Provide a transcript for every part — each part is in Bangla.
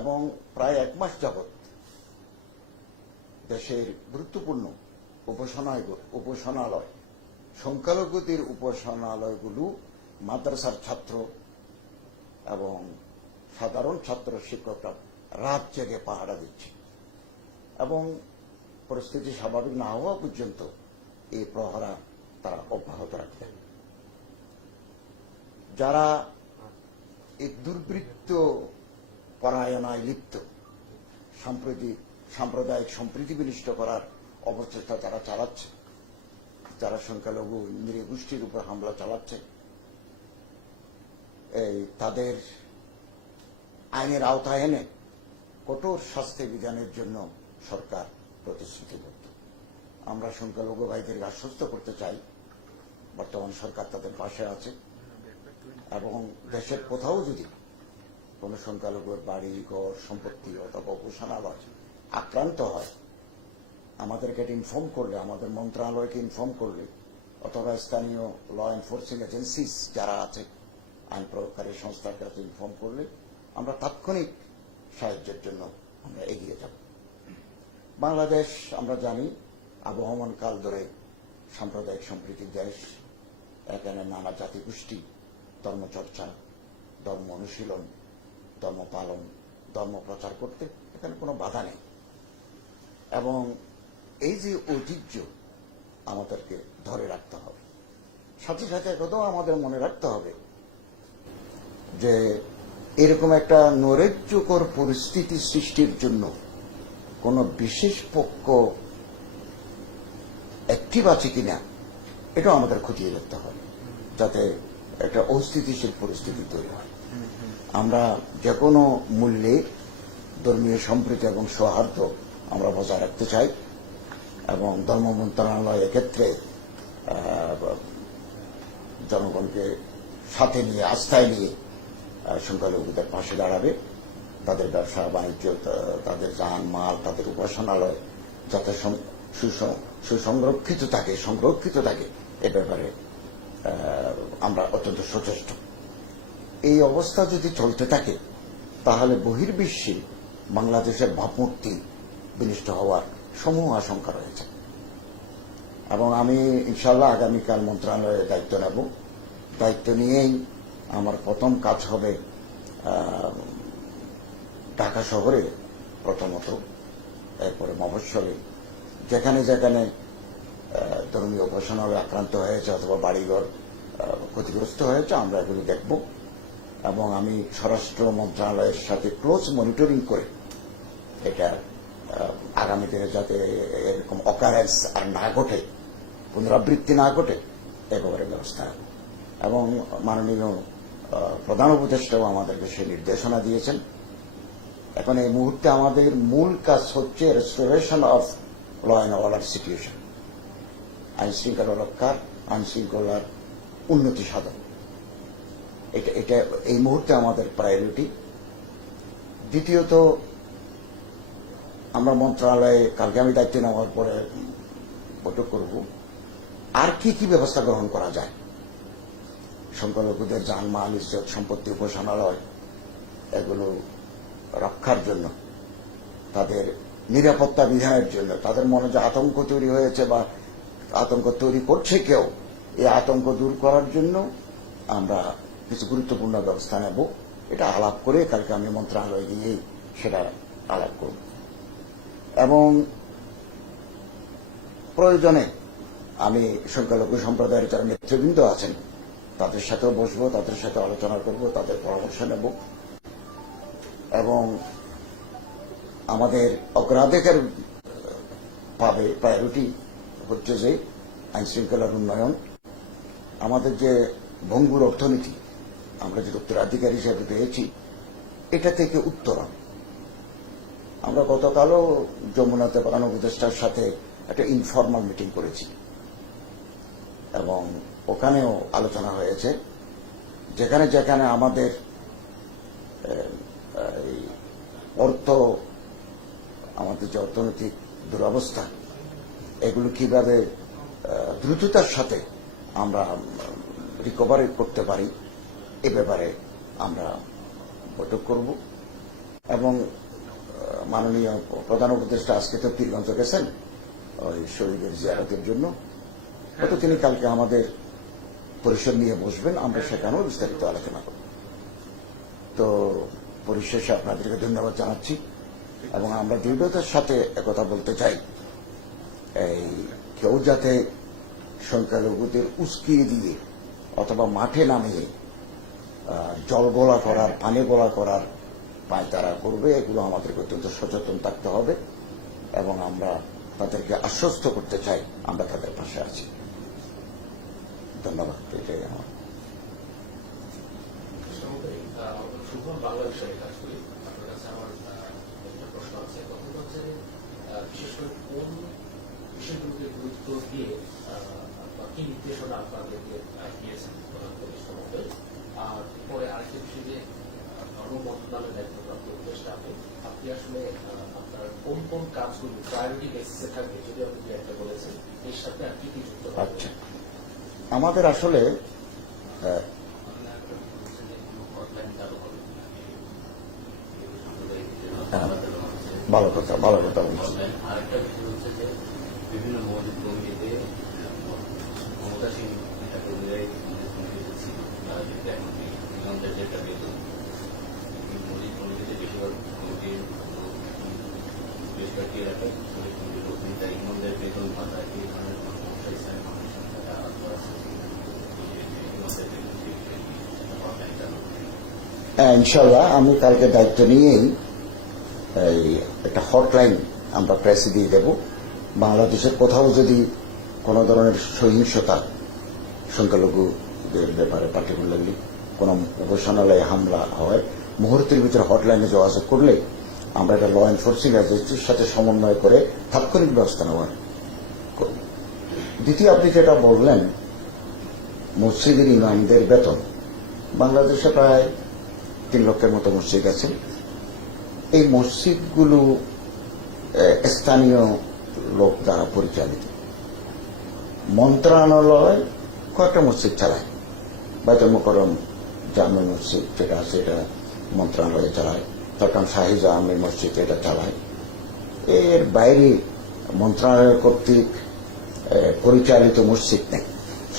এবং প্রায় 1 মাস যাবৎ দেশের গুরুত্বপূর্ণ উপাসনালয় সংখ্যালঘুদের উপাসনালয়গুলো মাদ্রাসার ছাত্র এবং সাধারণ ছাত্র শিক্ষকরা রাত জেগে পাহারা দিচ্ছে এবং পরিস্থিতি স্বাভাবিক না হওয়া পর্যন্ত এই প্রহরা তারা অব্যাহত রাখবে। যারা এই দুর্বৃত্ত পরায়ণায় লিপ্ত সাম্প্রদায়িক সম্প্রীতি বিনষ্ট করার অপচেষ্টা যারা চালাচ্ছে, যারা সংখ্যালঘু নিরীহ গোষ্ঠীর উপর হামলা চালাচ্ছে, তাদের আইনের আওতায় এনে কঠোর শাস্তি বিধানের জন্য সরকার প্রতিশ্রুতিবদ্ধ। আমরা সংখ্যালঘু ভাইদেরকে আশ্বস্ত করতে চাই বর্তমান সরকার তাদের পাশে আছে এবং দেশের কোথাও যদি কোন সংখ্যালঘুর বাড়ি ঘর সম্পত্তি অথবা উপাসনালয় আক্রান্ত হয় আমাদেরকে এটা ইনফর্ম করলে, আমাদের মন্ত্রণালয়কে ইনফর্ম করলে অথবা স্থানীয় ল এনফোর্সিং এজেন্সিস যারা আছে আইন প্রয়োগকারী সংস্থার কাছে ইনফর্ম করলে আমরা তাৎক্ষণিক সাহায্যের জন্য আমরা এগিয়ে যাব। বাংলাদেশ আমরা জানি আবহমান কাল ধরে সাম্প্রদায়িক সম্প্রীতির দেশ। এখানে নানা জাতি গোষ্ঠী ধর্মচর্চা, ধর্ম অনুশীলন, ধর্ম পালন, ধর্ম প্রচার করতে এখানে কোনো বাধা নেই এবং এই যে ঐতিহ্য আমাদেরকে ধরে রাখতে হবে। সাথে সাথে একথাও আমাদের মনে রাখতে হবে যে এরকম একটা নৈরাজ্যকর পরিস্থিতি সৃষ্টির জন্য কোন বিশেষ পক্ষ অ্যাক্টিভ আছে কিনা এটাও আমাদের খতিয়ে দেখতে হবে, যাতে একটা অস্থিতিশীল পরিস্থিতি তৈরি হয়। আমরা যে কোনো মূল্যে ধর্মীয় সম্প্রীতি এবং সৌহার্দ্য আমরা বজায় রাখতে চাই এবং ধর্ম মন্ত্রণালয় এক্ষেত্রে জনগণকে সাথে নিয়ে আস্থায় নিয়ে সংখ্যালঘুদের পাশে দাঁড়াবে। তাদের ব্যবসা বাণিজ্য, তাদের যান মাল, তাদের উপাসনালয় যাতে সুসংরক্ষিত থাকে এ ব্যাপারে আমরা অত্যন্ত সচেষ্ট। এই অবস্থা যদি চলতে থাকে তাহলে বহির্বিশ্বে বাংলাদেশের ভাবমূর্তি বিনষ্ট হওয়ার সমূহ আশঙ্কা রয়েছে এবং আমি ইনশাআল্লাহ আগামীকাল মন্ত্রণালয়ের দায়িত্ব নেব। দায়িত্ব নিয়েই আমার প্রথম কাজ হবে ঢাকা শহরে প্রথমত, এরপরে মফস্বলে যেখানে যেখানে ধর্মীয় উপাসনালয় আক্রান্ত হয়েছে অথবা বাড়িঘর ক্ষতিগ্রস্ত হয়েছে আমরা এগুলো দেখব এবং আমি স্বরাষ্ট্র মন্ত্রণালয়ের সাথে ক্লোজ মনিটরিং করে এটা আগামী দিনে যাতে এরকম অকারেন্স আর না ঘটে, পুনরাবৃত্তি না ঘটে একেবারে ব্যবস্থা নেব। এবং মাননীয় প্রধান উপদেষ্টাও আমাদেরকে সেই নির্দেশনা দিয়েছেন। এখন এই মুহূর্তে আমাদের মূল কাজ হচ্ছে restoration of law and order situation, আইন শৃঙ্খলা রক্ষার, আইন শৃঙ্খলার উন্নতি সাধন। এটা এই মুহূর্তে আমাদের প্রায়োরিটি। দ্বিতীয়ত আমরা মন্ত্রণালয়ে কালকে আমি দায়িত্ব নেওয়ার পরে বৈঠক করব আর কি ব্যবস্থা গ্রহণ করা যায় সংখ্যালঘুদের জানমাল, ইজ্জত, সম্পত্তি, উপাসনালয় এগুলো রক্ষার জন্য, তাদের নিরাপত্তা বিধানের জন্য। তাদের মনে যে আতঙ্ক তৈরি হয়েছে বা আতঙ্ক তৈরি করছে কেউ, এই আতঙ্ক দূর করার জন্য আমরা কিছু গুরুত্বপূর্ণ ব্যবস্থা নেব। এটা আলাপ করে কালকে আমি মন্ত্রণালয়ে গিয়েই সেটা আলাপ করব এবং প্রয়োজনে আমি সংখ্যালঘু সম্প্রদায়ের যারা নেতৃবৃন্দ আছেন তাদের সাথেও বসবো, তাদের সাথে আলোচনা করব, তাদের পরামর্শ নেব এবং আমাদের অগ্রাধিকার পাবে প্রায়োরিটি হচ্ছে যে আইন শৃঙ্খলার উন্নয়ন। আমাদের যে ভঙ্গুর অর্থনীতি আমরা যে উত্তরাধিকার হিসেবে পেয়েছি এটা থেকে উত্তরণ। আমরা গতকালও যমুনাতে প্রধান উপদেষ্টার সাথে একটা ইনফরমাল মিটিং করেছি এবং ওখানেও আলোচনা হয়েছে যেখানে যেখানে আমাদের আমাদের যে অর্থনৈতিক দুরবস্থা এগুলো কিভাবে দ্রুততার সাথে আমরা রিকভারি করতে পারি এ ব্যাপারে আমরা বৈঠক করব এবং মাননীয় প্রধান উপদেষ্টা আজকে তো পীরগঞ্জ গেছেন ওই শহীদের জিয়ারতের জন্য, হয়তো তিনি কালকে আমাদের পরিষদ নিয়ে বসবেন, আমরা সেখানেও বিস্তারিত আলোচনা করব। তো পরিশেষে আপনাদেরকে ধন্যবাদ জানাচ্ছি এবং আমরা দৃঢ়তার সাথে একথা বলতে চাই, এই কেউ যাতে সংখ্যালঘুদের উস্কিয়ে দিয়ে অথবা মাঠে নামিয়ে জল গোলা করার, পানি গোলা করার পায়তারা করবে, এগুলো আমাদেরকে অত্যন্ত সচেতন থাকতে হবে এবং আমরা তাদেরকে আশ্বস্ত করতে চাই আমরা তাদের পাশে আছি। ধন্যবাদ। এটাই আমার বাংলাদেশের কাজ করি। আপনার কাছে আমার একটা প্রশ্ন আছে, কথা হচ্ছে বিশেষ করে কোন বিষয়গুলোকে গুরুত্ব দিয়ে বা কি নির্দেশনা আপনাদেরকে দিয়েছেন প্রধান উপদেষ্টা মহোদয়। আর পরে আরেকটা বিষয় যে ধর্ম মন্ত্রণালয়ের দায়িত্বপ্রাপ্ত উপদেষ্টা আপনি আসলে আপনার কোন কোন কাজগুলো প্রায়োরিটি বেসিসে থাকবে যদি আপনি একটা বলেছেন, এর সাথে আর কি কি যুক্ত? আচ্ছা, আমাদের আসলে ভালো কথা বলছি। আরেকটা বিষয় হচ্ছে যে বিভিন্ন মসজিদ কমিটিতে ক্ষমতাসীন কর্মীরাই ছিল, ইমামদের যেটা বেতন মসজিদ কমিটিতে বেশিরভাগ কমিটির বেশিরভাগ এলাকায় শরীর কমিটির লোকই তাই ইমামদের বেতন ভাতা এই ধরনের কোনো সমস্যা ইসলামী ফাউন্ডেশন তারা আলোচনা আছে ইমামদের বেতন ইনশাল্লাহ আমি কালকে দায়িত্ব নিয়েই এই একটা হটলাইন আমরা প্রেসে দিয়ে দেব। বাংলাদেশের কোথাও যদি কোন ধরনের সহিংসতা সংখ্যালঘুদের ব্যাপারে পার্টিকুলারলি কোন উপাসনালয়ে হামলা হয়, মুহূর্তের ভিতরে হটলাইনে যোগাযোগ করলে আমরা একটা ল এনফোর্সিং এজেন্সির সাথে সমন্বয় করে তাৎক্ষণিক ব্যবস্থা নেওয়ার করব। দ্বিতীয়, আপনি যেটা বললেন মসজিদের ইমামদের বেতন, বাংলাদেশে প্রায় 3 লক্ষের মতো মসজিদ আছে। এই মসজিদগুলো স্থানীয় লোক দ্বারা পরিচালিত। মন্ত্রণালয় কয়েকটা মসজিদ চালায়, বাইতুল মুকাররম জামে মসজিদ যেটা আছে এটা মন্ত্রণালয়ে চালায়, চট্টগ্রাম শাহী জামে মসজিদ এটা চালায়। এর বাইরে মন্ত্রণালয় কর্তৃক পরিচালিত মসজিদ নেই।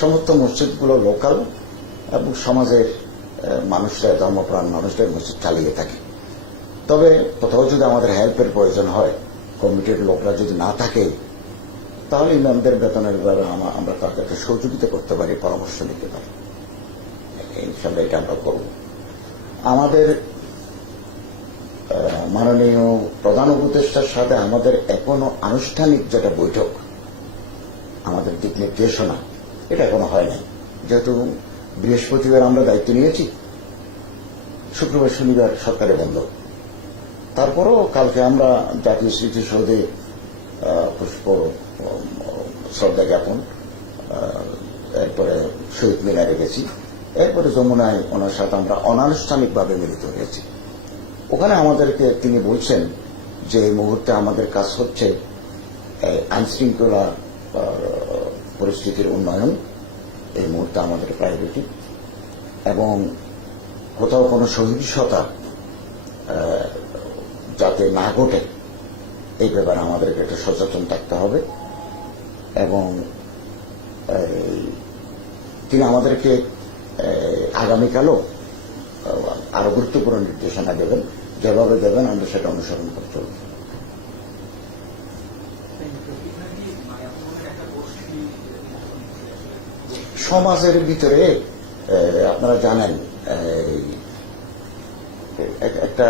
সমস্ত মসজিদগুলো লোকাল এবং সমাজের মানুষরা, ধর্মপ্রাণ মানুষদের মসজিদ চালিয়ে থাকে। তবে কোথাও যদি আমাদের হেল্পের প্রয়োজন হয়, কমিটির লোকরা যদি না থাকে, তাহলে ইমামদের বেতনের ব্যাপারে আমরা তাদেরকে সহযোগিতা করতে পারি, পরামর্শ নিতে পারি। ইনশাল্লাহ এটা আমরা করব। আমাদের মাননীয় প্রধান উপদেষ্টার সাথে আমাদের এখনো আনুষ্ঠানিক যেটা বৈঠক, আমাদের দিক নির্দেশনা, এটা এখনো হয় নাই। যেহেতু বৃহস্পতিবার আমরা দায়িত্ব নিয়েছি, শুক্রবার শনিবার সরকারে বন্ধ। তারপরও কালকে আমরা জাতীয় স্মৃতিসৌধে পুষ্প শ্রদ্ধা জ্ঞাপন, এরপরে শহীদ মিনারে গেছি, এরপরে যমুনায় ওনার সাথে আমরা অনানুষ্ঠানিকভাবে মিলিত হয়েছি। ওখানে আমাদেরকে তিনি বলছেন যে এই মুহূর্তে আমাদের কাজ হচ্ছে আইনশৃঙ্খলা পরিস্থিতির উন্নয়ন, এই মুহূর্তে আমাদের প্রায়োরিটি, এবং কোথাও কোনো সহিংসতা যাতে না ঘটে এই ব্যাপারে আমাদেরকে একটু সচেতন থাকতে হবে। এবং তিনি আমাদেরকে আগামীকালও আরো গুরুত্বপূর্ণ নির্দেশনা দেবেন, যেভাবে দেবেন আমরা সেটা অনুসরণ করে চলব। সমাজের ভিতরে আপনারা জানেন একটা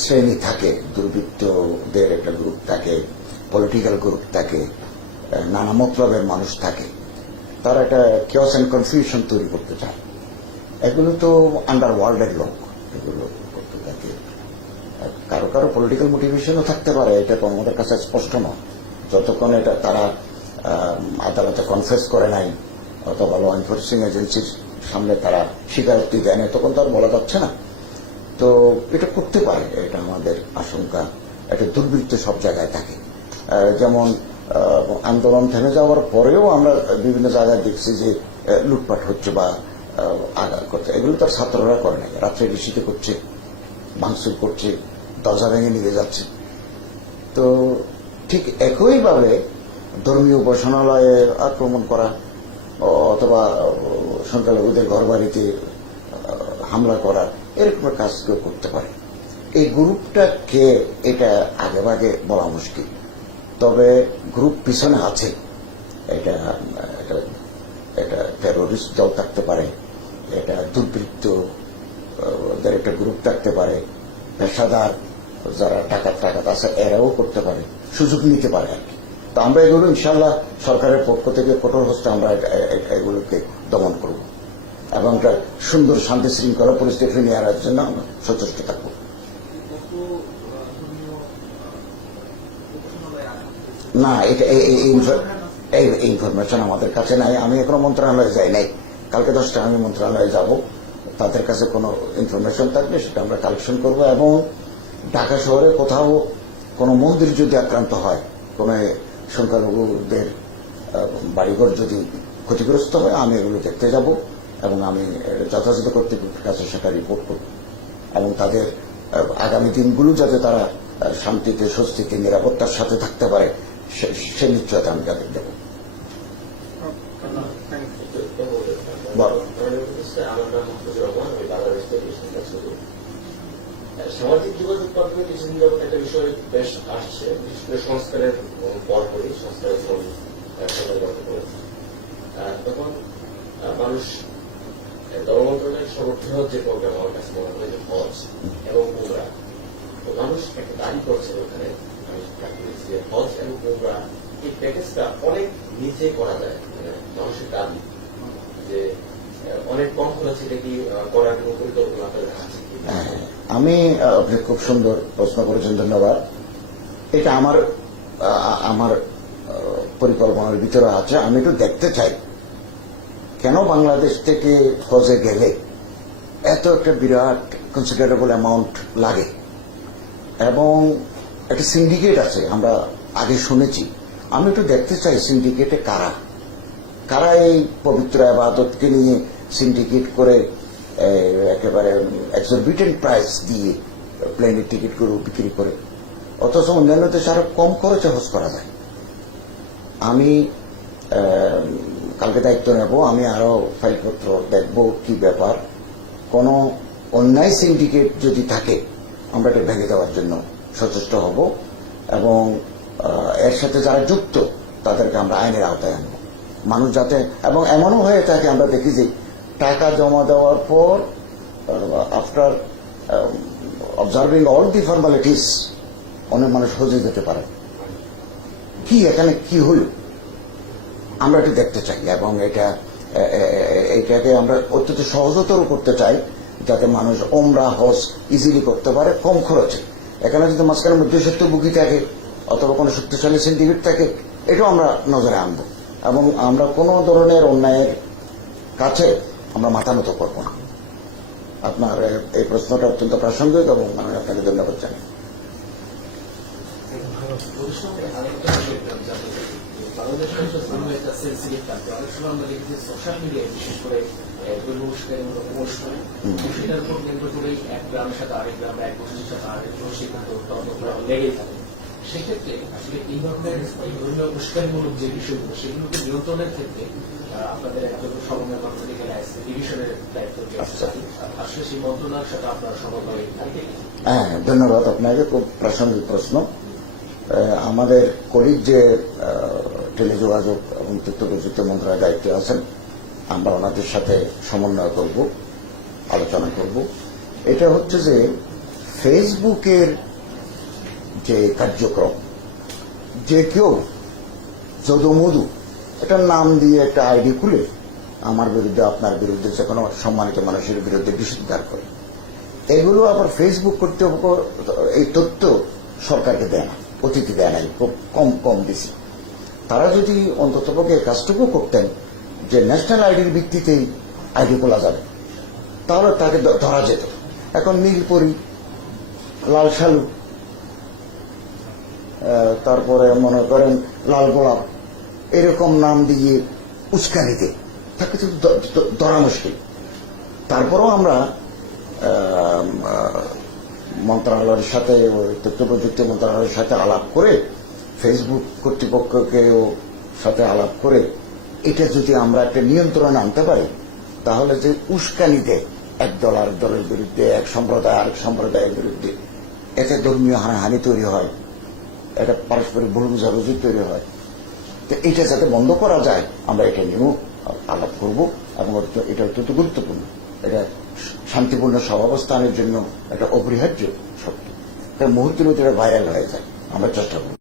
শ্রেণী থাকে, দুর্বৃত্তদের একটা গ্রুপ থাকে, পলিটিক্যাল গ্রুপ থাকে, নানা মতলবের মানুষ থাকে। তারা একটা কিওস এন্ড কনফিউশন তৈরি করতে চায়। এগুলো তো আন্ডারওয়ার্ল্ডের লোক, এগুলো করতে থাকে। কারো কারো পলিটিক্যাল মোটিভেশনও থাকতে পারে, এটা তো আমাদের কাছে স্পষ্ট নয়। যতক্ষণ এটা তারা আদালতে কনফেস করে নাই অথবা ল এনফোর্সিং এজেন্সির সামনে তারা স্বীকারোক্তি দেয় না, তখন তো আর বলা যাচ্ছে না। তো এটা করতে পারে, এটা আমাদের আশঙ্কা। একটা দুর্বৃত্ত সব জায়গায় থাকে। যেমন আন্দোলন থেমে যাওয়ার পরেও আমরা বিভিন্ন জায়গায় দেখছি যে লুটপাট হচ্ছে বা আঘাত করছে। এগুলো তো ছাত্ররা করে নাই, রাত্রে ঋষিতে করছে, ভাঙচুর করছে, দরজা ভেঙে নিয়ে যাচ্ছে। তো ঠিক একইভাবে ধর্মীয় উপাসনালয়ে আক্রমণ করা অথবা সংখ্যালঘুদের ঘরবাড়িতে হামলা করা এরকম কাজ কেউ করতে পারে। এই গ্রুপটা কে এটা আগেভাগে বলা মুশকিল, তবে গ্রুপ পিছনে আছে। এটা এটা টেরোরিস্ট দল থাকতে পারে, এটা দুর্বৃত্তদের একটা গ্রুপ থাকতে পারে, পেশাদার যারা টাকাত আছে এরাও করতে পারে, সুযোগ নিতে পারে আর কি। তো আমরা এগুলো ইনশাল্লাহ সরকারের পক্ষ থেকে কঠোর হস্তে আমরা এগুলোকে দমন করব এবং একটা সুন্দর শান্তি শৃঙ্খলা পরিস্থিতি ফিরিয়ে আনার জন্য আমরা সচেষ্ট থাকবো। না, এটা এই ইনফরমেশন আমাদের কাছে নাই। আমি এখনো মন্ত্রণালয়ে যাই নাই। কালকে 10টায় আমি মন্ত্রণালয়ে যাব। তাদের কাছে কোনো ইনফরমেশন থাকলে সেটা আমরা কালেকশন করব এবং ঢাকা শহরে কোথাও কোনো মন্দির যদি আক্রান্ত হয়, কোন সংখ্যালঘুদের বাড়িঘর যদি ক্ষতিগ্রস্ত হয়, আমি এগুলো দেখতে যাব এবং আমি যথাযথ কর্তৃপক্ষের কাছে সেটা রিপোর্ট করব এবং তাদের আগামী দিনগুলো যাতে তারা শান্তিতে, স্বস্তিতে, নিরাপত্তার সাথে থাকতে পারে সে নিশ্চয়তা আমি তাদের দেব। সামাজিক যোগাযোগ মাধ্যমে কিছুদিন যাবত একটা বিষয় বেশ আসছে, বিশেষ করে সংস্কারের পরপরই সংস্কারের তখন মানুষ ধর্মমন্ত্রণালয়ের সর্বোচ্চ যে প্রোগ্রাম আমার কাছে মনে হয় যে হজ এবং উমরা, তো মানুষ একটা দাবি করছে ওখানে, আমি বলেছি যে হজ এবং উমরা এই প্যাকেজটা অনেক নিচে করা যায়, মানে মানুষের দাবি যে অনেক কম খরচে এটা কি করার কোনো পরিকল্পনা আপনাদের আছে? আমি আপনি খুব সুন্দর প্রশ্ন করেছেন, ধন্যবাদ। এটা আমার পরিকল্পনার ভিতরে আছে। আমি একটু দেখতে চাই কেন বাংলাদেশ থেকে হজে গেলে এত একটা বিরাট কনসিডারেবল অ্যামাউন্ট লাগে এবং একটা সিন্ডিকেট আছে, আমরা আগে শুনেছি। আমি একটু দেখতে চাই সিন্ডিকেটে কারা এই পবিত্র ইবাদতকে নিয়ে সিন্ডিকেট করে একেবারে এক্সরবিটেন্ট প্রাইস দিয়ে প্লেনের টিকিটগুলো বিক্রি করে, অথচ অন্যান্য দেশে আরো কম খরচে হজ করা যায়। আমি কালকে দায়িত্ব নেব, আমি আরো ফাইলপত্র দেখব কি ব্যাপার। কোন অন্যায় সিন্ডিকেট যদি থাকে আমরা এটা ভেঙে দেওয়ার জন্য সচেষ্ট হব এবং এর সাথে যারা যুক্ত তাদেরকে আমরা আইনের আওতায় আনব। মানুষ যাতে, এবং এমনও হয়ে থাকে আমরা দেখি যে টাকা জমা দেওয়ার পর after observing all the formalities অনেক মানুষ হজে যেতে পারে। কি এখানে কি হল আমরা একটু দেখতে চাই এবং এটাকে আমরা অত্যন্ত সহজতর করতে চাই যাতে মানুষ ওমরা হজ ইজিলি করতে পারে কম খরচে। এখানে যদি মাঝখানে মধ্যস্বত্ব বুকি থাকে অথবা কোনো শক্তিশালী সিন্ডিকেট থাকে, এটাও আমরা নজরে আনবো এবং আমরা কোনো ধরনের অন্যায়ের কাছে আমরা মাথা নত করবো না। আপনার এই প্রশ্নটা অত্যন্ত প্রাসঙ্গিক এবং আমি আপনাকে ধন্যবাদ জানাই। সোশ্যাল মিডিয়ায় বিশেষ করে সেটার উপর কেন্দ্র করে এক গ্রামের সাথে আরেক গ্রাম, এক গোষ্ঠীর সাথে আরেক গোষ্ঠী লেগেই থাকে। সেক্ষেত্রে আসলে এই ধরনের ধর্মীয় উস্কানিমূলক যে বিষয়গুলো সেগুলোকে নিয়ন্ত্রণের ক্ষেত্রে আপনাদের একটা সমন্বয় কর্মসূচির ডিভিশনের দায়িত্ব আসলে সেই মন্ত্রণালয়ের সাথে আপনারা সমন্বয় থাকে। হ্যাঁ, ধন্যবাদ আপনাকে, খুব প্রাসঙ্গিক প্রশ্ন। আমাদের কলিগ যে টেলিযোগাযোগ এবং তথ্য প্রযুক্তি মন্ত্রণালয়ের দায়িত্বে আছেন, আমরা ওনাদের সাথে সমন্বয় করব, আলোচনা করব। এটা হচ্ছে যে ফেসবুকের যে কার্যক্রম, যে কেউ যদুমধু এটার নাম দিয়ে একটা আইডি খুলে আমার বিরুদ্ধে, আপনার বিরুদ্ধে, যে কোনো সম্মানিত মানুষের বিরুদ্ধে বিষোদ্গার করে, এগুলো আবার ফেসবুক কর্তৃপক্ষ এই তথ্য সরকারকে দেয় না, অতিথি দেয় নাই, খুব কম দিছে। তারা যদি অন্ততপক্ষে কাজটুকু করতেন যে ন্যাশনাল আইডির ভিত্তিতেই আইডি খোলা যাবে, তাহলে তাকে ধরা যেত। এখন নীলপরি, লাল শালু, তারপরে মনে করেন লাল গোলাপ, এরকম নাম দিয়ে উস্কানিতে তাকে তো ধরা মুশকিল। তারপরেও আমরা মন্ত্রণালয়ের সাথে, তথ্য প্রযুক্তি মন্ত্রণালয়ের সাথে আলাপ করে, ফেসবুক কর্তৃপক্ষকেও সাথে আলাপ করে এটা যদি আমরা একটা নিয়ন্ত্রণে আনতে পারি, তাহলে যে উস্কানি দেয় এক দল আরেক দলের বিরুদ্ধে, এক সম্প্রদায় আরেক সম্প্রদায়ের বিরুদ্ধে, এতে ধর্মীয় হানাহানি তৈরি হয়, এটা পারস্পরিক ভুল বুঝাবুঝি তৈরি হয়। তো এটা যাতে বন্ধ করা যায়, আমরা এটা নিয়েও আলাপ করব, এবং এটা অত্যন্ত গুরুত্বপূর্ণ। এটা শান্তিপূর্ণ সহাবস্থানের জন্য একটা অপরিহার্য শক্তি। মুহূর্তের মধ্যে ভাইরাল হয়ে যায়, আমরা চেষ্টা করব।